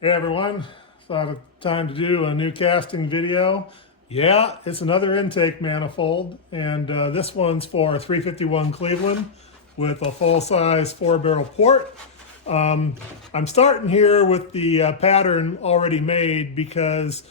Hey everyone, thought it time to do a new casting video. Yeah, it's another intake manifold, and this one's for 351 Cleveland with a full-size 4-barrel port. I'm starting here with the pattern already made because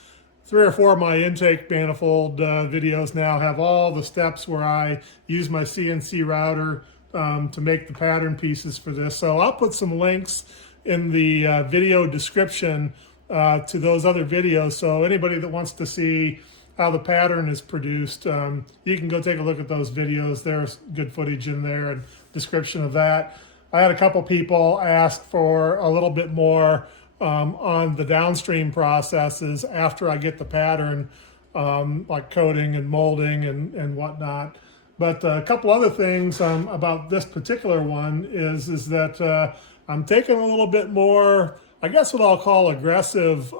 3 or 4 of my intake manifold videos now have all the steps where I use my CNC router to make the pattern pieces for this. So I'll put some links in the video description to those other videos. So anybody that wants to see how the pattern is produced, you can go take a look at those videos. There's good footage in there and description of that. I had a couple people ask for a little bit more on the downstream processes after I get the pattern, like coating and molding and whatnot. But a couple other things about this particular one is that I'm taking a little bit more, I guess what I'll call aggressive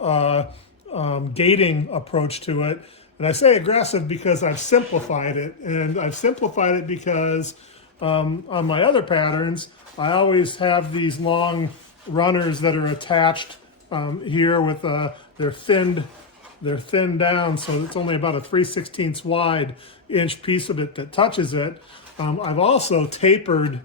gating approach to it. And I say aggressive because I've simplified it. And I've simplified it because on my other patterns, I always have these long runners that are attached here with they're thinned down, so it's only about a 3/16 wide inch piece of it that touches it. I've also tapered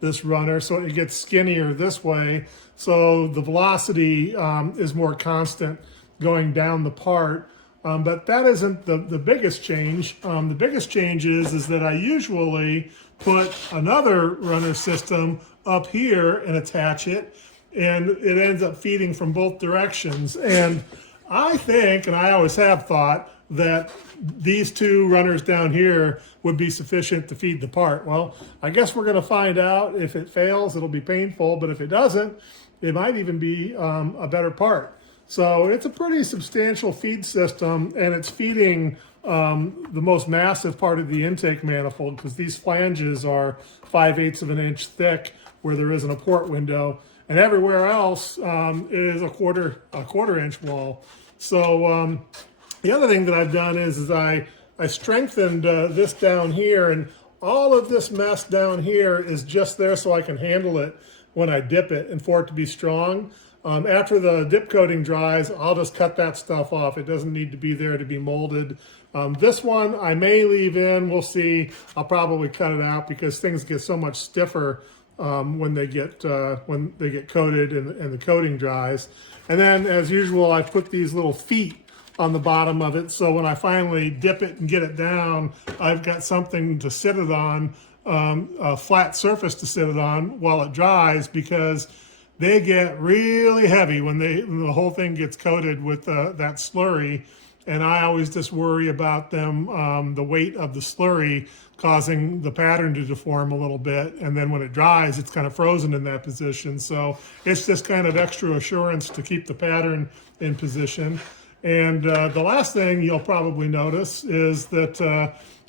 this runner so it gets skinnier this way, so the velocity is more constant going down the part. But that isn't the biggest change. The biggest change is that I usually put another runner system up here and attach it, and it ends up feeding from both directions. And I think, and I always have thought, that these two runners down here would be sufficient to feed the part. Well, I guess we're going to find out. If it fails, it'll be painful, but if it doesn't, it might even be a better part. So it's a pretty substantial feed system, and it's feeding the most massive part of the intake manifold, because these flanges are 5/8 of an inch thick where there isn't a port window, and everywhere else is a quarter inch wall. So the other thing that I've done is I strengthened this down here, and all of this mess down here is just there so I can handle it when I dip it and for it to be strong. After the dip coating dries, I'll just cut that stuff off. It doesn't need to be there to be molded. This one I may leave in, we'll see. I'll probably cut it out because things get so much stiffer when they get coated and the coating dries. And then, as usual, I put these little feet on the bottom of it, so when I finally dip it and get it down, I've got something to sit it on, a flat surface to sit it on while it dries, because they get really heavy when the whole thing gets coated with that slurry. And I always just worry about them, the weight of the slurry causing the pattern to deform a little bit. And then when it dries, it's kind of frozen in that position. So it's just kind of extra assurance to keep the pattern in position. And the last thing you'll probably notice is that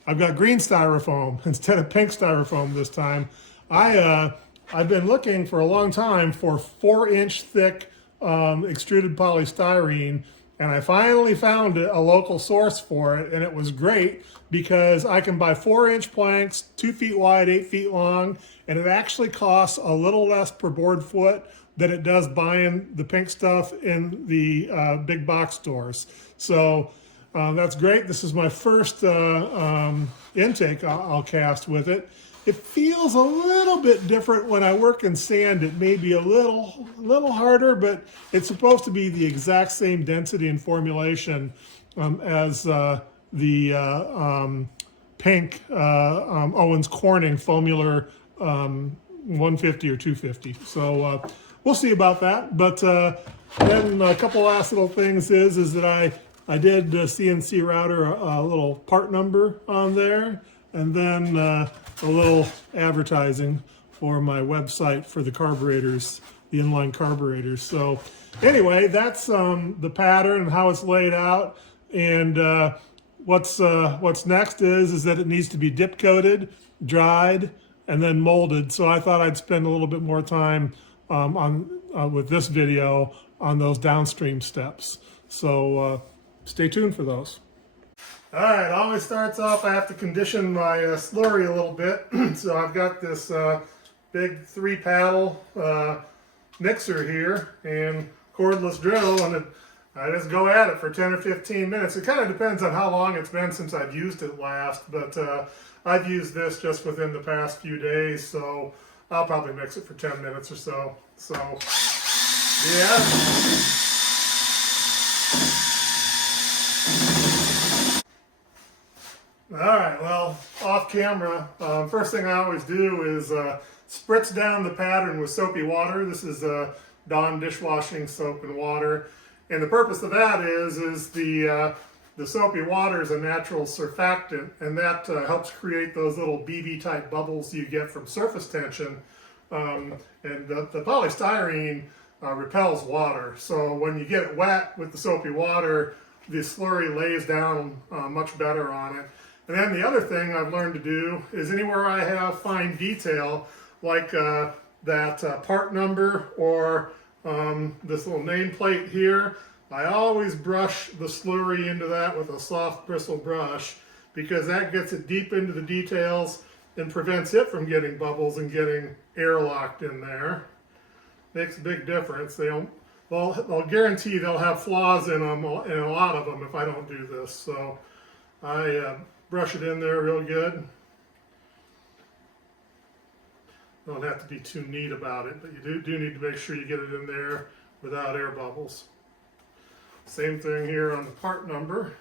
I've got green styrofoam instead of pink styrofoam this time. I've been looking for a long time for 4-inch thick extruded polystyrene, and I finally found a local source for it, and it was great because I can buy 4-inch planks, 2 feet wide, 8 feet long, and it actually costs a little less per board foot than it does buying the pink stuff in the big box stores. So that's great. This is my first intake I'll cast with it. It feels a little bit different when I work in sand. It may be a little harder, but it's supposed to be the exact same density and formulation as the pink Owens Corning Foamular 150 or 250. So we'll see about that. But then a couple last little things is that I did CNC router a little part number on there, and then a little advertising for my website for the carburetors, the inline carburetors. So anyway, that's the pattern and how it's laid out. And what's next is that it needs to be dip coated, dried, and then molded. So I thought I'd spend a little bit more time with this video on those downstream steps. So stay tuned for those. All right, always starts off, I have to condition my slurry a little bit. So I've got this big 3 paddle mixer here and cordless drill, and I just go at it for 10 or 15 minutes. It kind of depends on how long it's been since I've used it last, but I've used this just within the past few days, so I'll probably mix it for 10 minutes or so. So, yeah. Alright, well, off camera, first thing I always do is spritz down the pattern with soapy water. This is Dawn dishwashing soap and water. And the purpose of that is the soapy water is a natural surfactant, and that helps create those little BB type bubbles you get from surface tension. And the polystyrene repels water. So when you get it wet with the soapy water, the slurry lays down much better on it. And then the other thing I've learned to do is anywhere I have fine detail, like that part number or this little nameplate here, I always brush the slurry into that with a soft bristle brush, because that gets it deep into the details and prevents it from getting bubbles and getting air locked in there. Makes a big difference. I'll guarantee they'll have flaws in them, in a lot of them, if I don't do this. So I brush it in there real good. Don't have to be too neat about it, but you do need to make sure you get it in there without air bubbles. Same thing here on the part number.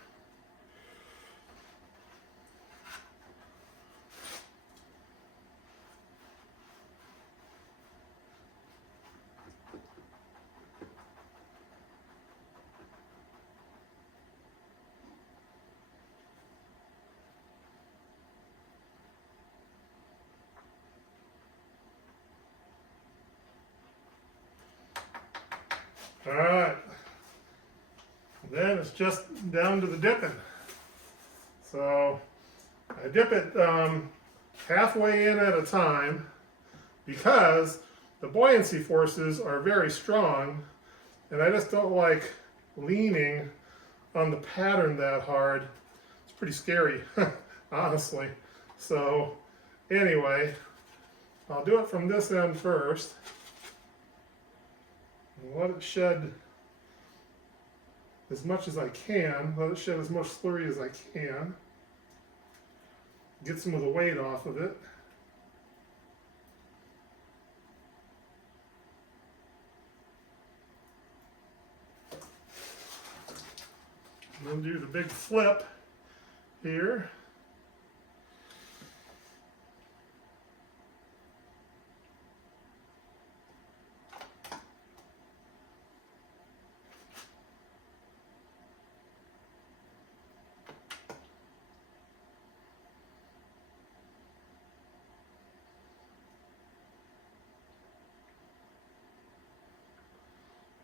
All right, then it's just down to the dipping. So I dip it halfway in at a time, because the buoyancy forces are very strong, and I just don't like leaning on the pattern that hard. It's pretty scary, honestly. So anyway, I'll do it from this end first. Let it shed as much as I can. Let it shed as much slurry as I can. Get some of the weight off of it. And then do the big flip here.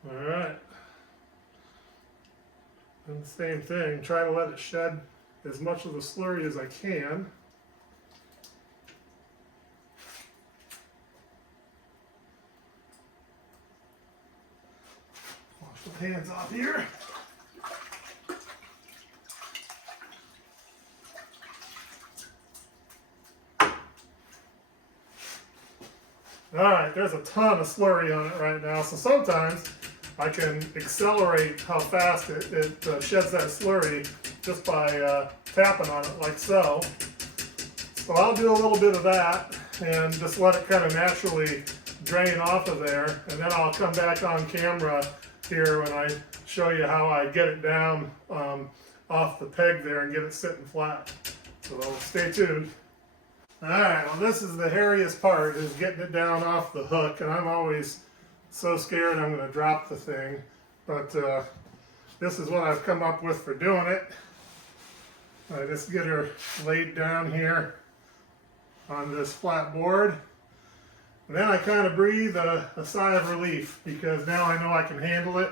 All right, and the same thing, try to let it shed as much of the slurry as I can. Wash my hands off here. All right, there's a ton of slurry on it right now, so sometimes I can accelerate how fast it sheds that slurry just by tapping on it like so. So I'll do a little bit of that and just let it kind of naturally drain off of there, and then I'll come back on camera here when I show you how I get it down off the peg there and get it sitting flat. So stay tuned. Alright, well, this is the hairiest part, is getting it down off the hook, and I'm always so scared I'm going to drop the thing, but this is what I've come up with for doing it. I just get her laid down here on this flat board, and then I kind of breathe a sigh of relief, because now I know I can handle it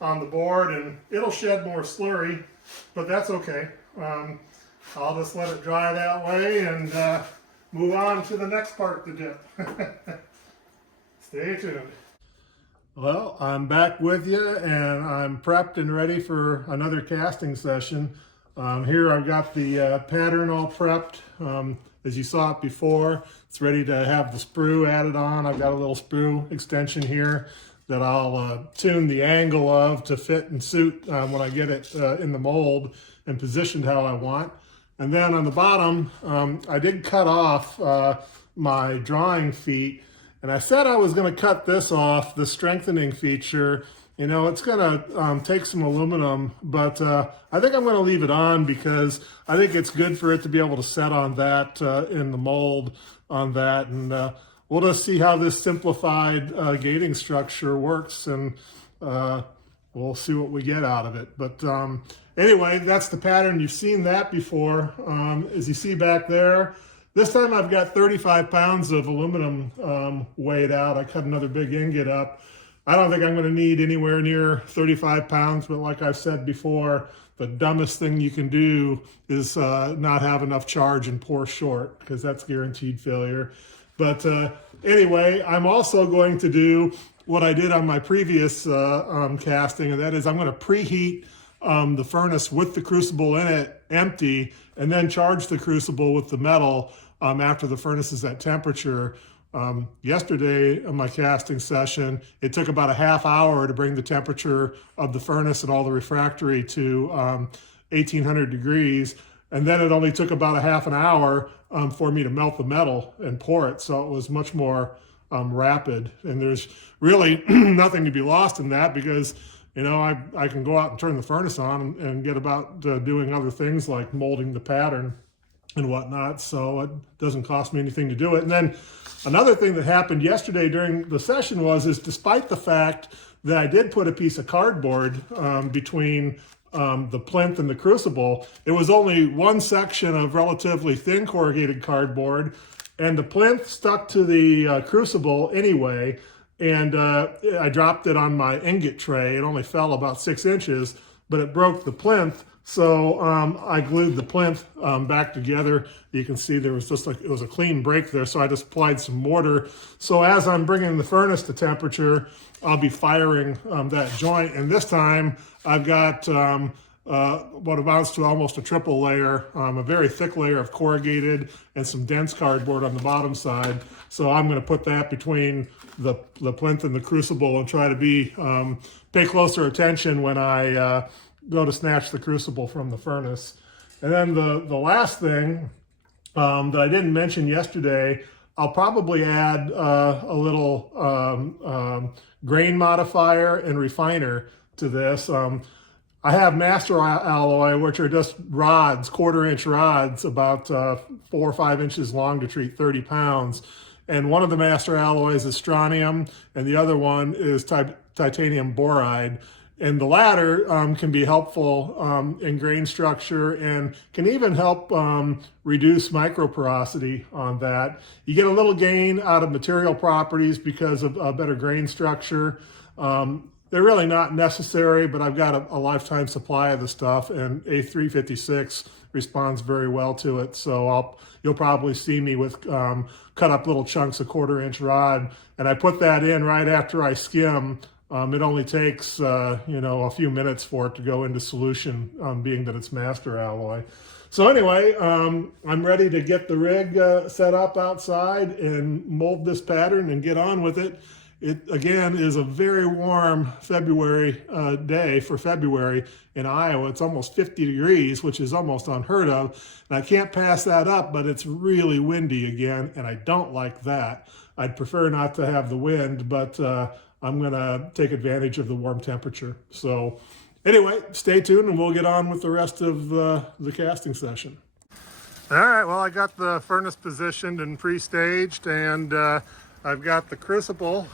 on the board, and it'll shed more slurry, but that's okay. I'll just let it dry that way and move on to the next part to dip. Stay tuned. Well, I'm back with you, and I'm prepped and ready for another casting session. Here I've got the pattern all prepped. As you saw it before, it's ready to have the sprue added on. I've got a little sprue extension here that I'll tune the angle of to fit and suit when I get it in the mold and positioned how I want. And then on the bottom, I did cut off my drawing feet, and I said I was going to cut this off, the strengthening feature. You know, it's going to take some aluminum, but I think I'm going to leave it on because I think it's good for it to be able to set on that in the mold on that. And we'll just see how this simplified gating structure works, and we'll see what we get out of it. But anyway, that's the pattern. You've seen that before. As you see back there, this time I've got 35 pounds of aluminum weighed out. I cut another big ingot up. I don't think I'm going to need anywhere near 35 pounds, but like I've said before, the dumbest thing you can do is not have enough charge and pour short, because that's guaranteed failure. But anyway, I'm also going to do what I did on my previous casting, and that is I'm going to preheat the furnace with the crucible in it empty, and then charge the crucible with the metal after the furnace is at temperature. Yesterday in my casting session, it took about a half hour to bring the temperature of the furnace and all the refractory to 1800 degrees. And then it only took about a half an hour for me to melt the metal and pour it. So it was much more rapid. And there's really nothing to be lost in that, because, you know, I can go out and turn the furnace on and get about doing other things like molding the pattern and whatnot. So it doesn't cost me anything to do it. And then another thing that happened yesterday during the session is despite the fact that I did put a piece of cardboard between the plinth and the crucible, it was only one section of relatively thin corrugated cardboard, and the plinth stuck to the crucible anyway. And I dropped it on my ingot tray. It only fell about 6 inches, but it broke the plinth. So I glued the plinth back together. You can see there was just like, it was a clean break there. So I just applied some mortar. So as I'm bringing the furnace to temperature, I'll be firing that joint. And this time I've got what amounts to almost a triple layer, a very thick layer of corrugated and some dense cardboard on the bottom side. So I'm going to put that between the plinth and the crucible and try to pay closer attention when I go to snatch the crucible from the furnace. And then the last thing that I didn't mention yesterday, I'll probably add a little grain modifier and refiner to this. I have master alloy, which are just rods, 1/4 inch rods, about 4 or 5 inches long to treat 30 pounds. And one of the master alloys is strontium, and the other one is titanium boride. And the latter can be helpful in grain structure and can even help reduce microporosity on that. You get a little gain out of material properties because of a better grain structure. They're really not necessary, but I've got a lifetime supply of the stuff, and A356 responds very well to it. So you'll probably see me with cut up little chunks of 1/4 inch rod, and I put that in right after I skim. It only takes, a few minutes for it to go into solution, being that it's master alloy. So anyway, I'm ready to get the rig set up outside and mold this pattern and get on with it. It, again, is a very warm February day for February in Iowa. It's almost 50 degrees, which is almost unheard of. And I can't pass that up, but it's really windy again, and I don't like that. I'd prefer not to have the wind, but I'm going to take advantage of the warm temperature. So anyway, stay tuned and we'll get on with the rest of the casting session. All right, well, I got the furnace positioned and pre-staged, and I've got the crucible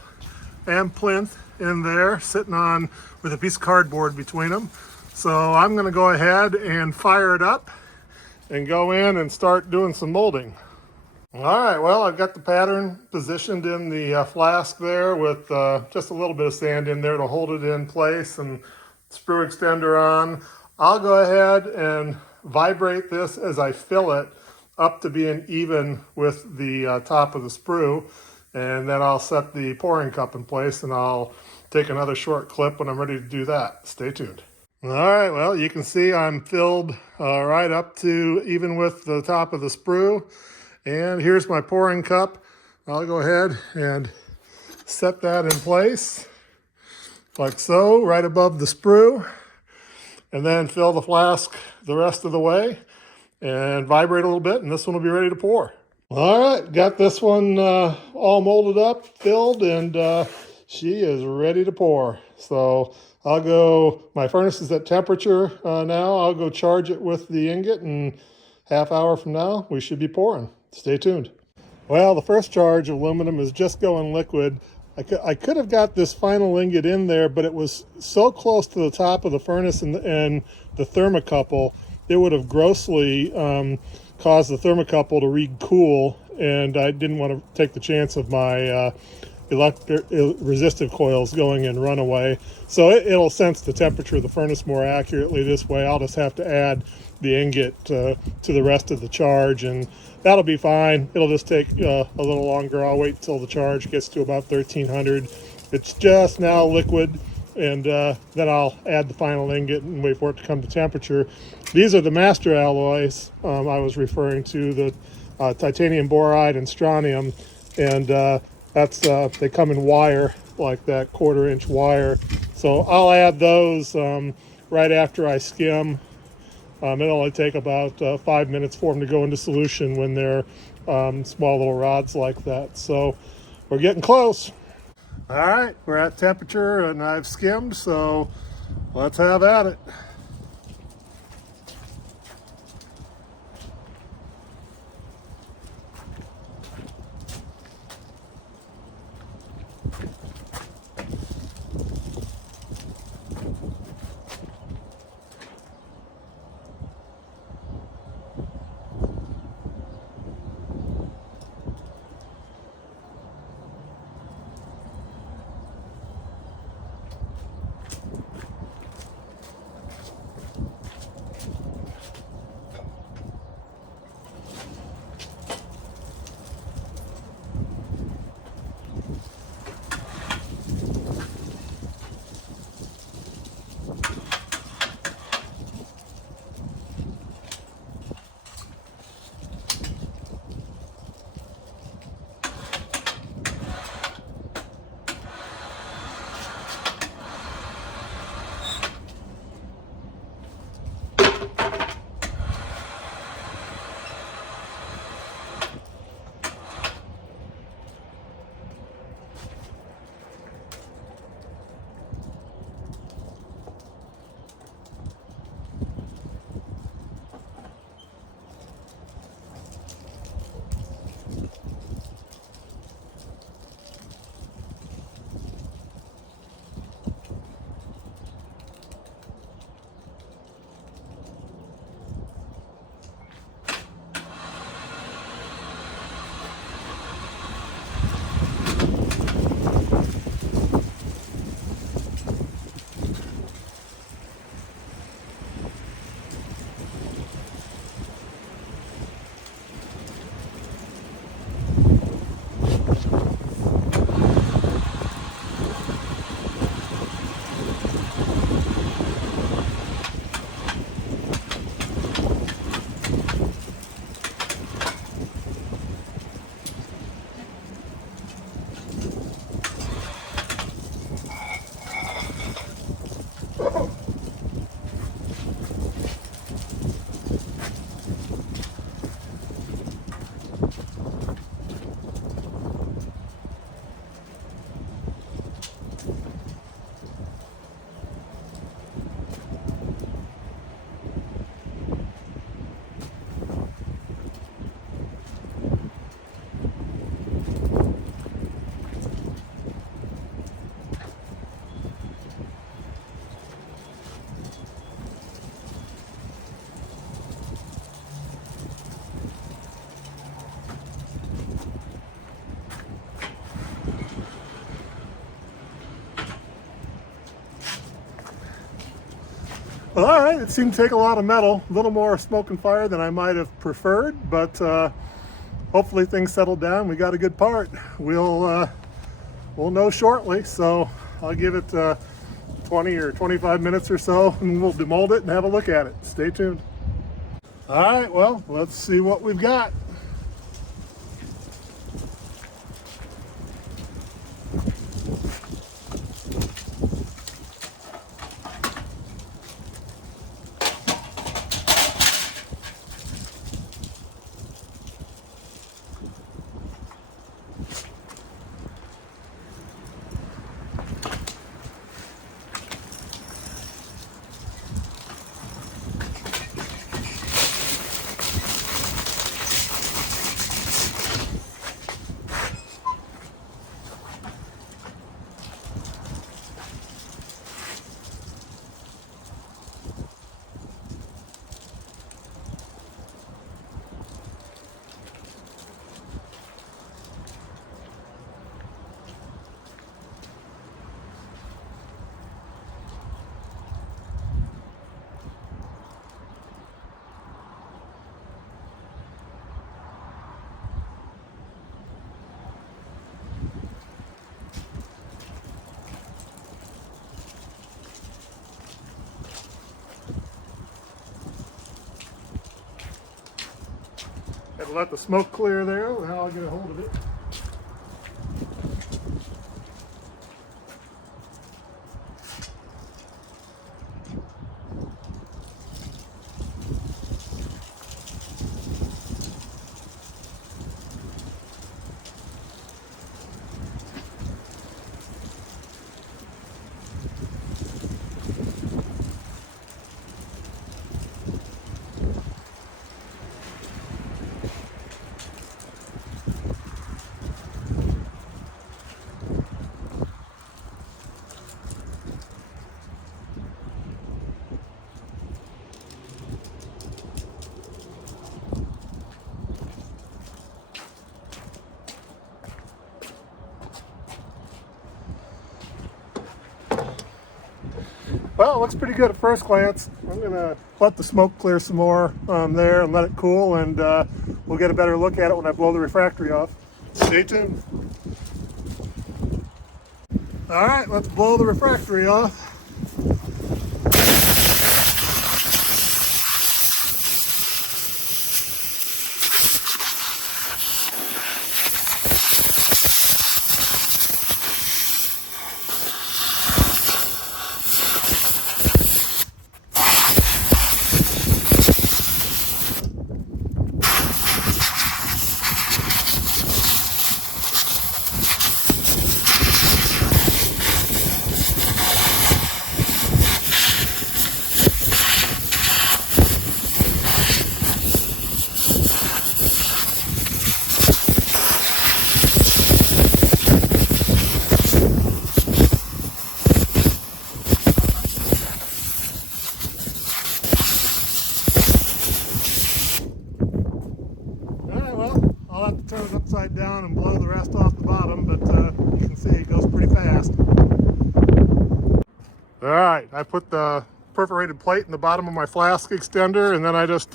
and plinth in there sitting on with a piece of cardboard between them. So I'm going to go ahead and fire it up and go in and start doing some molding. All right, well, I've got the pattern positioned in the flask there with just a little bit of sand in there to hold it in place, and sprue extender on. I'll go ahead and vibrate this as I fill it up to being even with the top of the sprue, and then I'll set the pouring cup in place, and I'll take another short clip when I'm ready to do that. Stay tuned. All right, well, you can see I'm filled right up to even with the top of the sprue. And here's my pouring cup. I'll go ahead and set that in place like so, right above the sprue. And then fill the flask the rest of the way and vibrate a little bit, and this one will be ready to pour. All right, got this one all molded up, filled, and she is ready to pour. So I'll go, my furnace is at temperature now. I'll go charge it with the ingot, and half hour from now, we should be pouring. Stay tuned. Well, the first charge of aluminum is just going liquid. I could have got this final ingot in there, but it was so close to the top of the furnace and the thermocouple, it would have grossly caused the thermocouple to re-cool, and I didn't want to take the chance of my resistive coils going in runaway. So it'll sense the temperature of the furnace more accurately this way. I'll just have to add the ingot to the rest of the charge, and that'll be fine. It'll just take a little longer. I'll wait till the charge gets to about 1300. It's just now liquid, and then I'll add the final ingot and wait for it to come to temperature. These are the master alloys I was referring to, the titanium boride and strontium, and they come in wire, like that 1/4 inch wire. So I'll add those right after I skim. It'll only take about 5 minutes for them to go into solution when they're small little rods like that. So we're getting close. All right, we're at temperature and I've skimmed, so let's have at it. Well, all right, it seemed to take a lot of metal, a little more smoke and fire than I might have preferred, but hopefully things settled down. We got a good part. We'll know shortly, so I'll give it 20 or 25 minutes or so, and we'll demold it and have a look at it. Stay tuned. All right, well, let's see what we've got. Had to let the smoke clear there. Now I'll get a hold of it. Well, it looks pretty good at first glance. I'm gonna let the smoke clear some more there and let it cool, and we'll get a better look at it when I blow the refractory off. Stay tuned. All right, let's blow the refractory off. I'll have to turn it upside down and blow the rest off the bottom, but you can see it goes pretty fast. All right, I put the perforated plate in the bottom of my flask extender, and then I just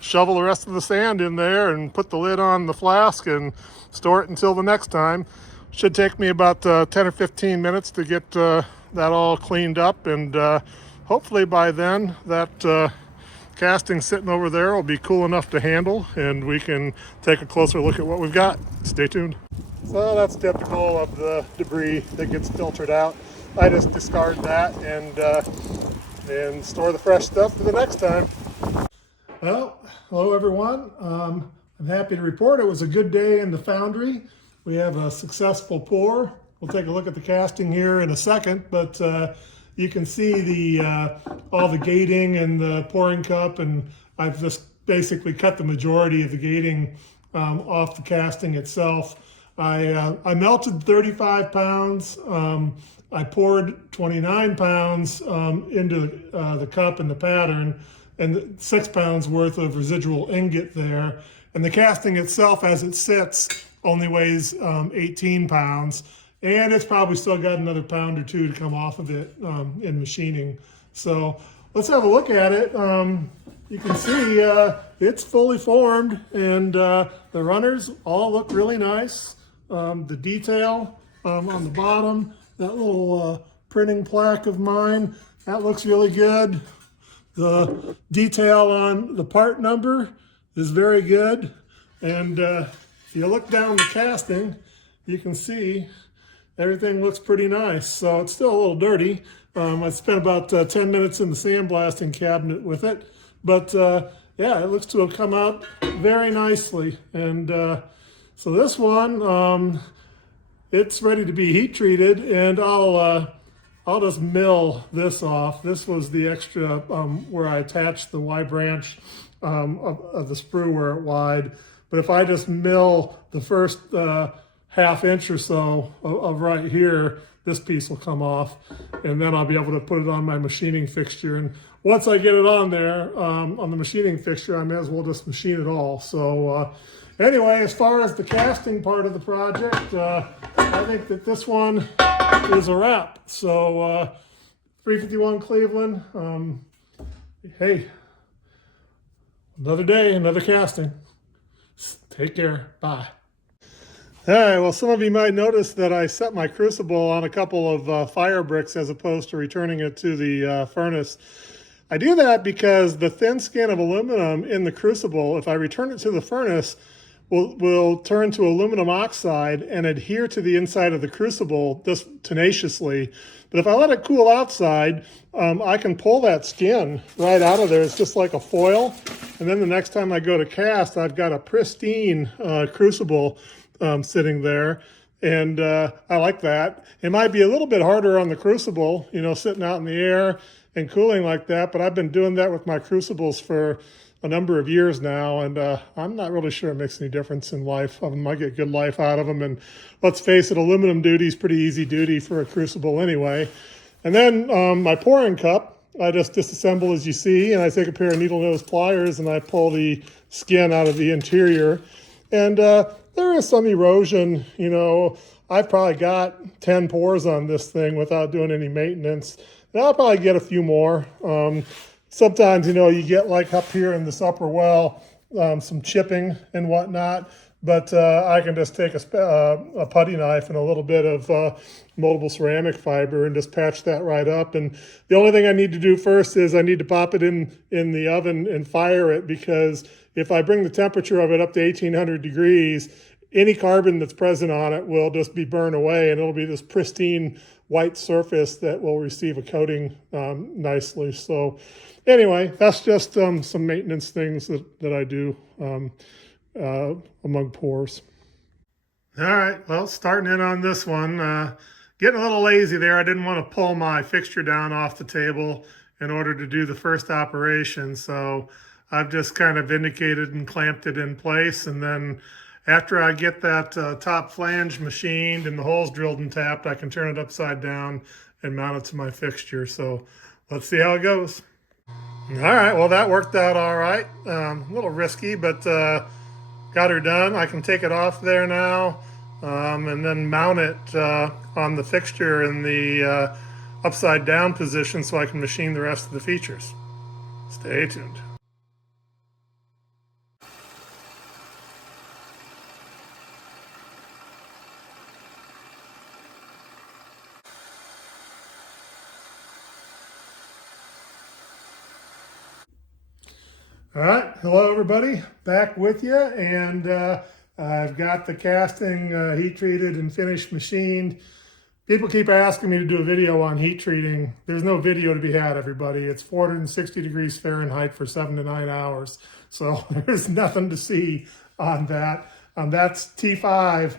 shovel the rest of the sand in there and put the lid on the flask and store it until the next time. Should take me about 10 or 15 minutes to get that all cleaned up, and hopefully by then that casting sitting over there will be cool enough to handle, and we can take a closer look at what we've got. Stay tuned. So that's typical of the debris that gets filtered out. I just discard that and store the fresh stuff for the next time. Well, hello everyone. I'm happy to report it was a good day in the foundry. We have a successful pour. We'll take a look at the casting here in a second, but you can see all the gating and the pouring cup, and I've just basically cut the majority of the gating off the casting itself. I melted 35 pounds. I poured 29 pounds into the cup and the pattern, and 6 pounds worth of residual ingot there. And the casting itself, as it sits, only weighs 18 pounds. And it's probably still got another pound or two to come off of it in machining. So let's have a look at it. You can see it's fully formed, and the runners all look really nice. The detail on the bottom, that little printing plaque of mine. That looks really good. The detail on the part number is very good. And if you look down the casting, you can see everything looks pretty nice. So it's still a little dirty. I spent about 10 minutes in the sandblasting cabinet with it. But yeah, it looks to have come out very nicely. And so this one, it's ready to be heat treated, and I'll just mill this off. this was the extra where I attached the Y branch of the sprue where it wide. But if I just mill the first ½ inch or so of right here, this piece will come off, and then I'll be able to put it on my machining fixture. And once I get it on there, on the machining fixture, I may as well just machine it all. So anyway, as far as the casting part of the project, I think that this one is a wrap. So 351 Cleveland, hey, another day, another casting. Take care. Bye. All right, well, some of you might notice that I set my Crucible on a couple of fire bricks as opposed to returning it to the furnace. I do that because the thin skin of aluminum in the Crucible, if I return it to the furnace, will turn to aluminum oxide and adhere to the inside of the Crucible just tenaciously. But if I let it cool outside, I can pull that skin right out of there. It's just like a foil. And then the next time I go to cast, I've got a pristine Crucible sitting there. And I like that. It might be a little bit harder on the Crucible, you know, sitting out in the air and cooling like that. But I've been doing that with my Crucibles for a number of years now, and I'm not really sure it makes any difference in life. I might get good life out of them, and let's face it, aluminum duty is pretty easy duty for a Crucible anyway. And then my pouring cup, I just disassemble as you see, and I take a pair of needle nose pliers and I pull the skin out of the interior. And there is some erosion, you know. I've probably got 10 pours on this thing without doing any maintenance, and I'll probably get a few more. Sometimes, you know, you get like up here in this upper well, some chipping and whatnot, but I can just take a putty knife and a little bit of moldable ceramic fiber and just patch that right up. And the only thing I need to do first is I need to pop it in the oven and fire it, because if I bring the temperature of it up to 1800 degrees, any carbon that's present on it will just be burned away, and it'll be this pristine white surface that will receive a coating nicely. So anyway, that's just some maintenance things that I do among pours. All right, well, starting in on this one, getting a little lazy there. I didn't want to pull my fixture down off the table in order to do the first operation, so I've just kind of indicated and clamped it in place, and then after I get that top flange machined and the holes drilled and tapped, I can turn it upside down and mount it to my fixture. So let's see how it goes. All right, well, that worked out all right. A little risky, but got her done. I can take it off there now and then mount it on the fixture in the upside down position so I can machine the rest of the features. Stay tuned. All right, hello everybody, back with you, and I've got the casting heat treated and finished machined. People keep asking me to do a video on heat treating. There's no video to be had, everybody. It's 460 degrees Fahrenheit for 7 to 9 hours, so there's nothing to see on that. That's T5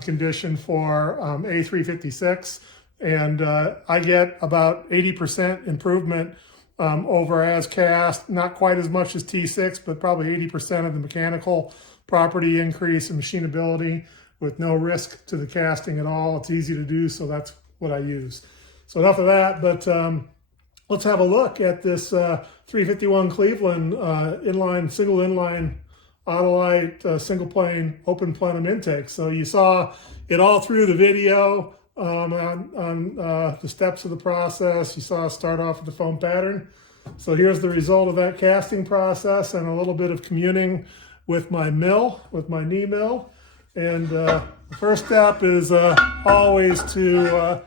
condition for A356, and I get about 80% improvement over as cast, not quite as much as T6, but probably 80% of the mechanical property increase in machinability with no risk to the casting at all. It's easy to do, so that's what I use. So enough of that, but let's have a look at this 351 Cleveland single inline Autolite single plane open plenum intake. So you saw it all through the video. On the steps of the process. You saw us start off with the foam pattern. So here's the result of that casting process and a little bit of communing with my mill, with my knee mill. And the first step is always to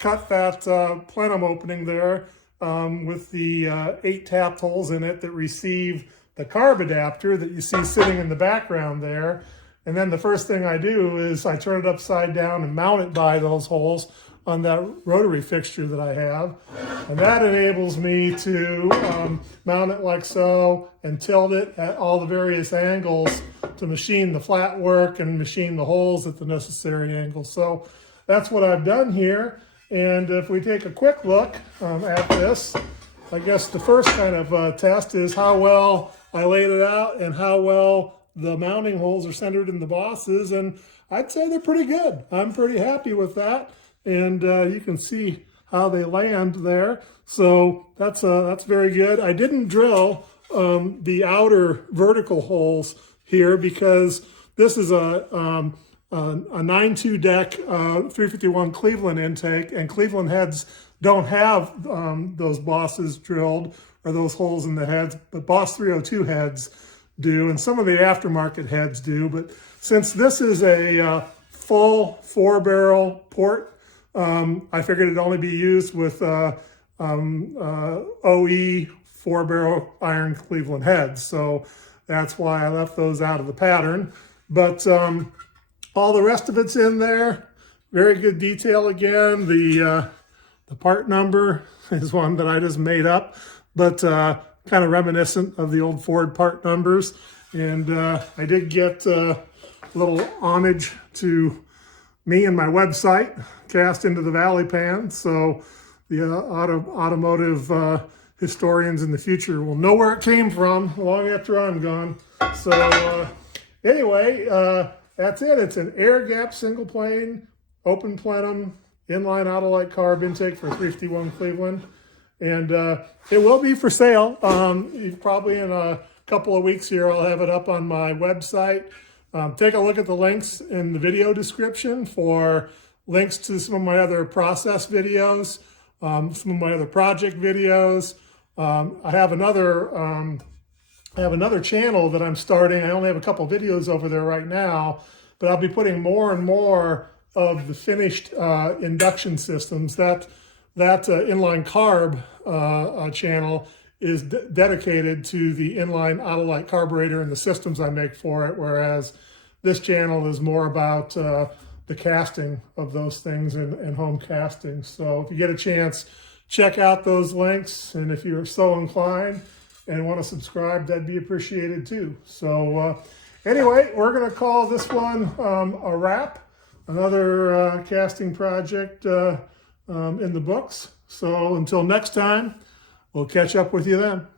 cut that plenum opening there with the 8 tapped holes in it that receive the carb adapter that you see sitting in the background there. And then the first thing I do is I turn it upside down and mount it by those holes on that rotary fixture that I have. And that enables me to mount it like so and tilt it at all the various angles to machine the flat work and machine the holes at the necessary angles. So that's what I've done here. And if we take a quick look at this, I guess the first kind of test is how well I laid it out and how well the mounting holes are centered in the bosses. And I'd say they're pretty good. I'm pretty happy with that. And you can see how they land there. So that's very good. I didn't drill the outer vertical holes here because this is a 9.2 deck 351 Cleveland intake, and Cleveland heads don't have those bosses drilled or those holes in the heads, but Boss 302 heads do, and some of the aftermarket heads do. But since this is a full 4-barrel port, I figured it'd only be used with OE 4-barrel iron Cleveland heads. So that's why I left those out of the pattern. But all the rest of it's in there. Very good detail again. The part number is one that I just made up, but kind of reminiscent of the old Ford part numbers. And I did get a little homage to me and my website, Cast Into the Valley Pan. So the automotive historians in the future will know where it came from long after I'm gone. So anyway, that's it. It's an air gap single plane, open plenum, inline Autolite carb intake for 351 Cleveland. And it will be for sale. Probably in a couple of weeks here, I'll have it up on my website. Take a look at the links in the video description for links to some of my other process videos, some of my other project videos. I have another channel that I'm starting. I only have a couple videos over there right now, but I'll be putting more and more of the finished induction systems. That Inline Carb channel is dedicated to the Inline Autolite Carburetor and the systems I make for it, whereas this channel is more about the casting of those things and home casting. So if you get a chance, check out those links, and if you're so inclined and want to subscribe, that'd be appreciated too. So anyway, we're going to call this one a wrap. Another casting project in the books. So until next time, we'll catch up with you then.